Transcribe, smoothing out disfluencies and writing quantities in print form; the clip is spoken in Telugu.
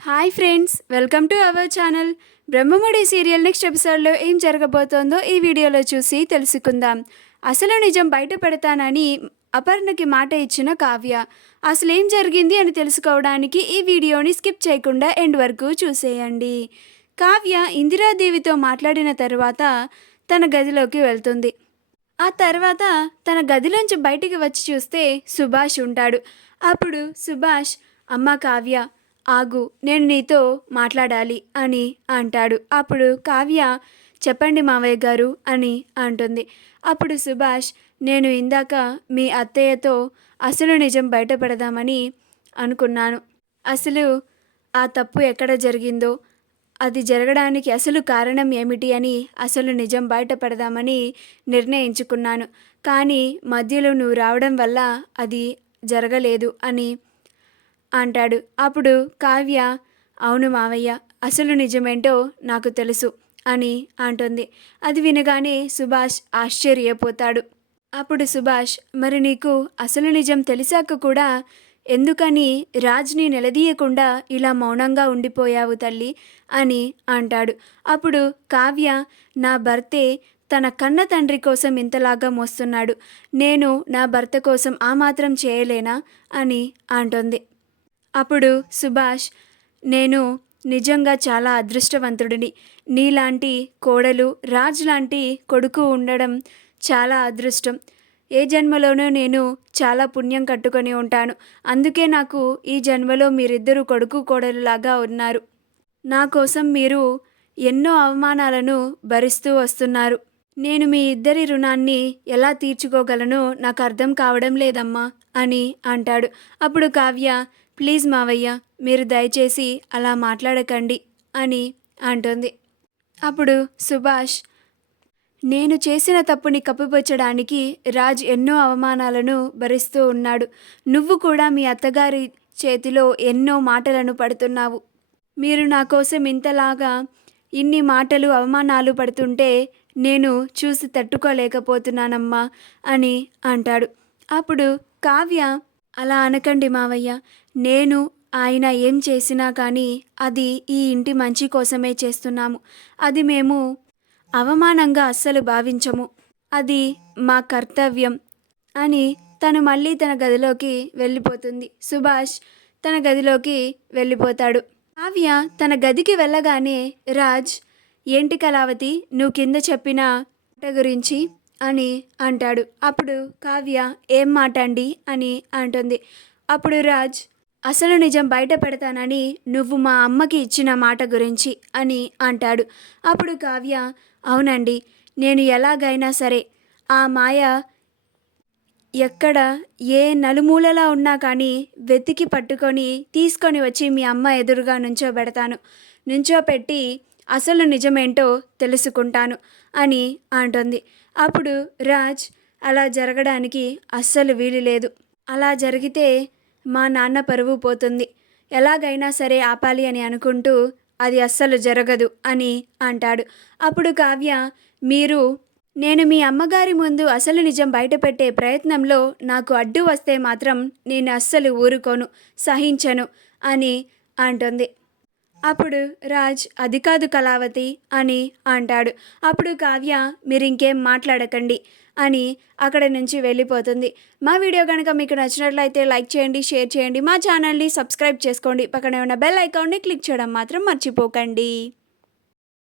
Hi friends, welcome to our channel. Brahmamudi serial next ఎపిసోడ్లో ఏం జరగబోతోందో ఈ వీడియోలో చూసి తెలుసుకుందాం. అసలు నిజం బయట పెడతానని అపర్ణకి మాట ఇచ్చిన కావ్య అసలు ఏం జరిగింది అని తెలుసుకోవడానికి ఈ వీడియోని స్కిప్ చేయకుండా ఎండ్ వరకు చూసేయండి. కావ్య ఇందిరాదేవితో మాట్లాడిన తర్వాత తన గదిలోకి వెళ్తుంది. ఆ తర్వాత తన గదిలోంచి బయటికి వచ్చి చూస్తే సుభాష్ ఉంటాడు. అప్పుడు సుభాష్, అమ్మ కావ్య ఆగు, నేను నీతో మాట్లాడాలి అని అంటాడు. అప్పుడు కావ్య, చెప్పండి మావయ్య గారు అని అంటుంది. అప్పుడు సుభాష్, నేను ఇందాక మీ అత్తయ్యతో అసలు నిజం బయటపడదామని అనుకున్నాను. అసలు ఆ తప్పు ఎక్కడ జరిగిందో, అది జరగడానికి అసలు కారణం ఏమిటి అని అసలు నిజం బయటపడదామని నిర్ణయించుకున్నాను. కానీ మధ్యలో నువ్వు రావడం వల్ల అది జరగలేదు అని అంటాడు. అప్పుడు కావ్య, అవును మావయ్య, అసలు నిజమేంటో నాకు తెలుసు అని అంటుంది. అది వినగానే సుభాష్ ఆశ్చర్యపోతాడు. అప్పుడు సుభాష్, మరి నీకు అసలు నిజం తెలిసాక కూడా ఎందుకని రాజ్ని నిలదీయకుండా ఇలా మౌనంగా ఉండిపోయావు తల్లి అని అంటాడు. అప్పుడు కావ్య, నా భర్తే తన కన్న తండ్రి కోసం ఇంతలాగా మోస్తున్నాడు, నేను నా భర్త కోసం ఆ మాత్రం చేయలేనా అని అంటుంది. అప్పుడు సుభాష్, నేను నిజంగా చాలా అదృష్టవంతుడిని. నీలాంటి కోడలు, రాజ్ లాంటి కొడుకు ఉండడం చాలా అదృష్టం. ఏ జన్మలోనూ నేను చాలా పుణ్యం కట్టుకొని ఉంటాను. అందుకే నాకు ఈ జన్మలో మీరిద్దరూ కొడుకు కోడలులాగా ఉన్నారు. నా కోసం మీరు ఎన్నో అవమానాలను భరిస్తూ వస్తున్నారు. నేను మీ ఇద్దరి రుణాన్ని ఎలా తీర్చుకోగలనో నాకు అర్థం కావడం లేదమ్మా అని అంటాడు. అప్పుడు కావ్య, ప్లీజ్ మావయ్య, మీరు దయచేసి అలా మాట్లాడకండి అని అంటుంది. అప్పుడు సుభాష్, నేను చేసిన తప్పుని కప్పిపుచ్చడానికి రాజ్ ఎన్నో అవమానాలను భరిస్తూ ఉన్నాడు. నువ్వు కూడా మీ అత్తగారి చేతిలో ఎన్నో మాటలను పడుతున్నావు. మీరు నా కోసం ఇంతలాగా ఇన్ని మాటలు అవమానాలు పడుతుంటే నేను చూసి తట్టుకోలేకపోతున్నానమ్మా అని అంటాడు. అప్పుడు కావ్య, అలా అనకండి మావయ్య, నేను ఆయన ఏం చేసినా కానీ అది ఈ ఇంటి మంచి కోసమే చేస్తున్నాము. అది మేము అవమానంగా అస్సలు భావించము. అది మా కర్తవ్యం అని తను మళ్ళీ తన గదిలోకి వెళ్ళిపోతుంది. సుభాష్ తన గదిలోకి వెళ్ళిపోతాడు. కావ్య తన గదికి వెళ్ళగానే రాజ్, ఏంటి కళావతి, నువ్వు కింద చెప్పిన మాట గురించి అని అంటాడు. అప్పుడు కావ్య, ఏం మాట అండి అని అంటుంది. అప్పుడు రాజ్, అసలు నిజం బయట పెడతానని నువ్వు మా అమ్మకి ఇచ్చిన మాట గురించి అని అంటాడు. అప్పుడు కావ్య, అవునండి, నేను ఎలాగైనా సరే ఆ మాయ ఎక్కడ ఏ నలుమూలలా ఉన్నా కానీ వెతికి పట్టుకొని తీసుకొని వచ్చి మీ అమ్మ ఎదురుగా నుంచోపెట్టి అసలు నిజమేంటో తెలుసుకుంటాను అని అంటుంది. అప్పుడు రాజ్, అలా జరగడానికి అస్సలు వీలు లేదు. అలా జరిగితే మా నాన్న పరువు పోతుంది. ఎలాగైనా సరే ఆపాలి అని అనుకుంటూ అది అస్సలు జరగదు అని అంటాడు. అప్పుడు కావ్య, నేను మీ అమ్మగారి ముందు అసలు నిజం బయటపెట్టే ప్రయత్నంలో నాకు అడ్డు వస్తే మాత్రం నేను అస్సలు ఊరుకోను, సహించను అని అంటుంది. అప్పుడు రాజ్, అది కాదు కళావతి అని అంటాడు. అప్పుడు కావ్య, మీరు ఇంకేం మాట్లాడకండి అని అక్కడి నుంచి వెళ్ళిపోతుంది. మా వీడియో కనుక మీకు నచ్చినట్లయితే లైక్ చేయండి, షేర్ చేయండి, మా ఛానల్ని సబ్స్క్రైబ్ చేసుకోండి, పక్కనే ఉన్న బెల్ ఐకాన్ని క్లిక్ చేయడం మాత్రం మర్చిపోకండి.